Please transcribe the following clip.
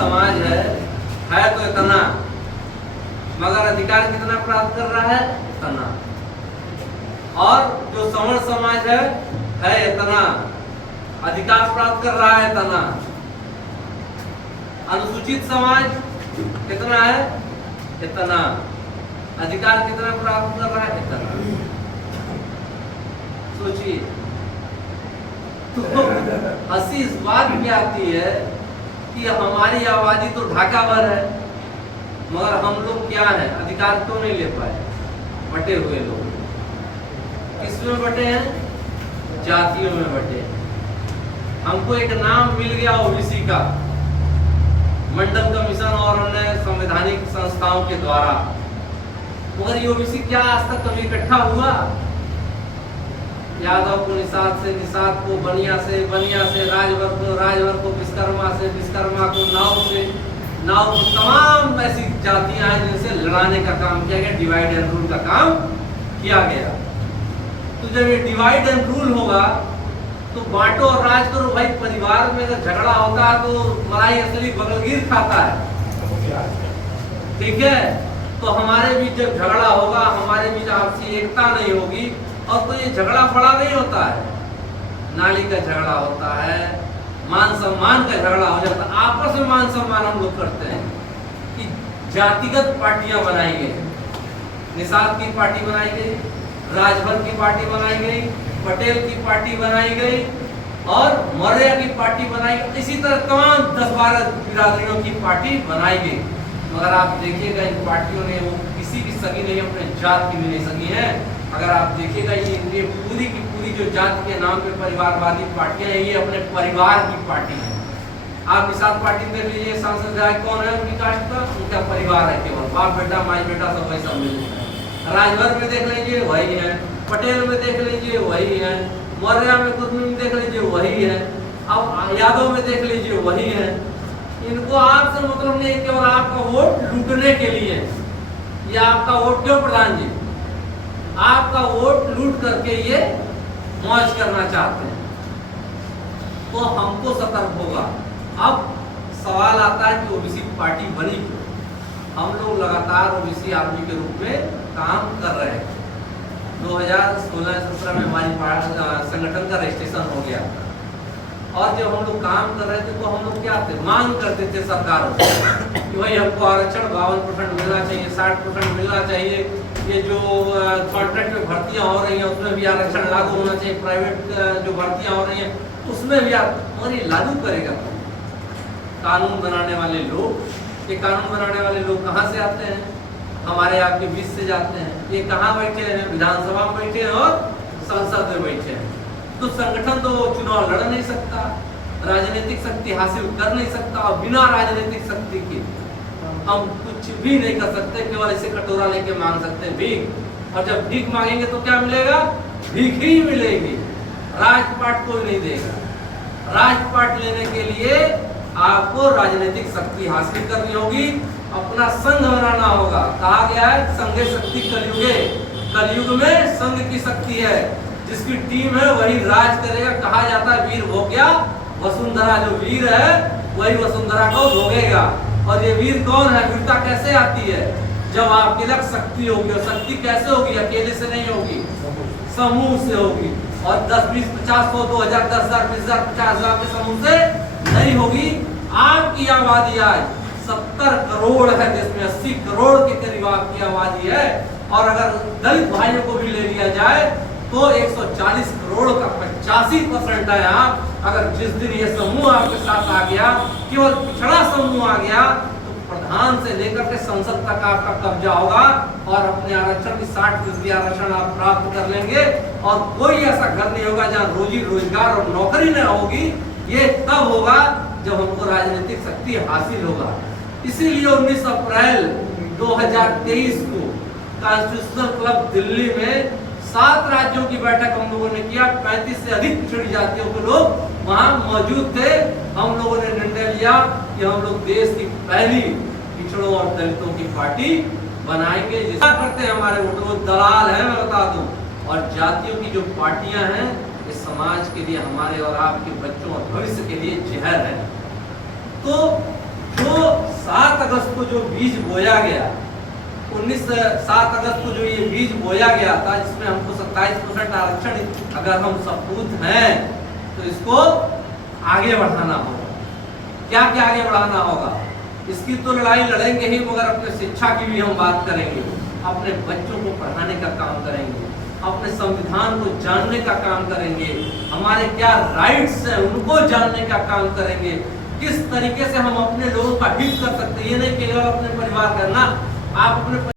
समाज है तो इतना, मगर अधिकार कितना प्राप्त कर रहा है? इतना। और जो सवर्ण समाज है इतना, अधिकार प्राप्त कर रहा है इतना। अनुसूचित समाज कितना है? इतना, अधिकार कितना प्राप्त कर रहा है? इतना। सोचिए, तो हंसी इस बात की आती है कि हमारी आबादी तो ढाका भर है, मगर हम लोग क्या है, अधिकार क्यों नहीं ले पाए? बटे हुए लोग किसमें बटे हैं? जातियों में बटे हैं। हमको एक नाम मिल गया ओबीसी का, मंडल कमीशन और अन्य संवैधानिक संस्थाओं के द्वारा, मगर ये ओबीसी क्या आज तक कभी इकट्ठा हुआ? यादव को निषाद से, निषाद को बनिया से, बनिया से राजभर को, राजभर को विश्वकर्मा से, विश्वकर्मा को नाव से, नाव को, तमाम ऐसी जातियां हैं जिनसे लड़ाने का काम किया गया, डिवाइड एंड रूल का काम किया गया। तो जब ये डिवाइड एंड रूल होगा तो बांटो और राज करो भाई। परिवार में अगर झगड़ा होता है तो मलाई असली बगलगीर खाता है, ठीक है? तो हमारे बीच जब झगड़ा होगा, हमारे बीच आपसी एकता नहीं होगी, और तो ये झगड़ा बड़ा नहीं होता है, नाली का झगड़ा होता है, मान सम्मान का झगड़ा हो जाता है। आपस में मान सम्मान हम लोग करते हैं कि जातिगत पार्टियां बनाई गई, निषाद की पार्टी बनाई गई, राजभर की पार्टी बनाई गई, पटेल की पार्टी बनाई गई और मौर्य की पार्टी बनाई गई। इसी तरह तमाम 10-12 बिरादरियों की पार्टी बनाई गई, मगर आप देखिएगा इन पार्टियों ने वो किसी की सगी नहीं, अपने जात की भी नहीं सगी है। अगर आप देखिएगा ये पूरी की पूरी जो जात के नाम पे परिवारवादी पार्टियां हैं, ये अपने परिवार की पार्टी है। आप निषाद पार्टी देख लीजिए, सांसद विधायक कौन है उनकी कास्ट का? उनका परिवार है, केवल बाप बेटा माई बेटा सब वही सम्मिलित है। राजभर में देख लीजिए वही है, पटेल में देख लीजिए वही है, मौर्य में कुछ में देख लीजिए वही है, अब यादव में देख लीजिए वही है। इनको आपसे मतलब नहीं, केवल आपका वोट लूटने के लिए। ये आपका वोट क्यों प्रधान जी? आपका वोट लूट करके ये मौज करना चाहते हैं, तो हमको सतर्क होगा। अब सवाल आता है कि ओबीसी पार्टी बनी क्यों? हम लोग लगातार ओबीसी आर्मी के रूप में काम कर रहे हैं। 2016-17 में हमारी संगठन का रजिस्ट्रेशन हो गया, और जब हम लोग काम कर रहे थे तो हम लोग क्या थे, मांग करते थे सरकारों से कि भाई हमको आरक्षण 52% मिलना चाहिए, 60% मिलना चाहिए, ये जो कॉन्ट्रैक्ट में भर्तियां हो रही हैं उसमें भी आरक्षण लागू होना चाहिए, प्राइवेट जो भर्तियां हो रही हैं उसमें भी। और ये लागू करेगा कानून बनाने वाले लोग। ये कानून बनाने वाले लोग कहाँ से आते हैं? हमारे आपके बीच से जाते हैं। ये कहाँ बैठे हैं? विधानसभा में बैठे हैं और संसद में बैठे हैं। तो संगठन तो चुनाव लड़ नहीं सकता, राजनीतिक शक्ति हासिल कर नहीं सकता, और बिना राजनीतिक शक्ति के हम कुछ भी नहीं कर सकते, केवल इसे कटोरा लेके मांग सकते हैं भीख। और जब भीख मांगेंगे तो क्या मिलेगा? भीख ही मिलेगी, राजपाट कोई नहीं देगा। राजपाट लेने के लिए आपको राजनीतिक शक्ति हासिल करनी होगी, अपना संघ बनाना होगा। कहा गया है संघे शक्ति कलयुगे, कलयुग में संघ की शक्ति है, जिसकी टीम है वही राज करेगा। कहा जाता है वीर हो गया वसुंधरा, जो वीर है वही वसुंधरा को भोगेगा। और ये वीर कौन है? वीरता कैसे आती है? जब आपके लग शक्ति होगी, और शक्ति कैसे होगी? अकेले से नहीं होगी, समूह से होगी। और 10, 20, 50, 100, 2000, 10,000, 20,000, 50,000 के समूह से नहीं होगी। आपकी आबादी आज 70 करोड़ है, देश में 80 करोड़ के करीब आपकी आबादी है, और अगर दलित भाइयों को भी ले लिया जाए तो 140 करोड़ का 85% है। आप अगर जिस दिन ये समूह आपके साथ आ गया, केवल पिछड़ा समूह आ गया, तो प्रधान से लेकर के संसद तक आपका कब्जा होगा, और अपने आरक्षण की 60% आरक्षण आप प्राप्त कर लेंगे। और कोई ऐसा घर नहीं होगा जहाँ रोजी रोजगार और नौकरी न होगी। ये तब होगा जब हमको राजनीतिक शक्ति हासिल होगा। इसीलिए 19 अप्रैल 2023 को कॉन्स्टिट्यूशनल क्लब दिल्ली में 7 राज्यों की बैठक हम लोगों ने किया। 35 से अधिक पिछड़ी जातियों के लोग वहां मौजूद थे। हम लोगों ने निर्णय लिया कि हम लोग देश की पहली पिछड़ों और दलितों की पार्टी बनाएंगे। जिसका करते हैं हमारे वो दलाल हैं, मैं बता दूं। और जातियों की जो पार्टियां हैं, इस समाज के लिए, हमारे और आपके बच्चों और भविष्य के लिए जहर है। तो जो अगस्त को जो बीज बोया गया, 7 अगस्त को जो ये बीज बोया गया था, जिसमें हमको 27% आरक्षण अगर हम सपूत हैं तो इसको आगे बढ़ाना होगा। क्या क्या आगे बढ़ाना होगा? इसकी तो लड़ाई लड़ेंगे ही, मगर अपने शिक्षा की भी हम बात करेंगे, अपने बच्चों को पढ़ाने का काम करेंगे, अपने संविधान को जानने का काम करेंगे, हमारे क्या राइट्स हैं उनको जानने का काम करेंगे, किस तरीके से हम अपने लोगों का हित कर सकते हैं। ये नहीं केवल अपने परिवार का ना, आप अपने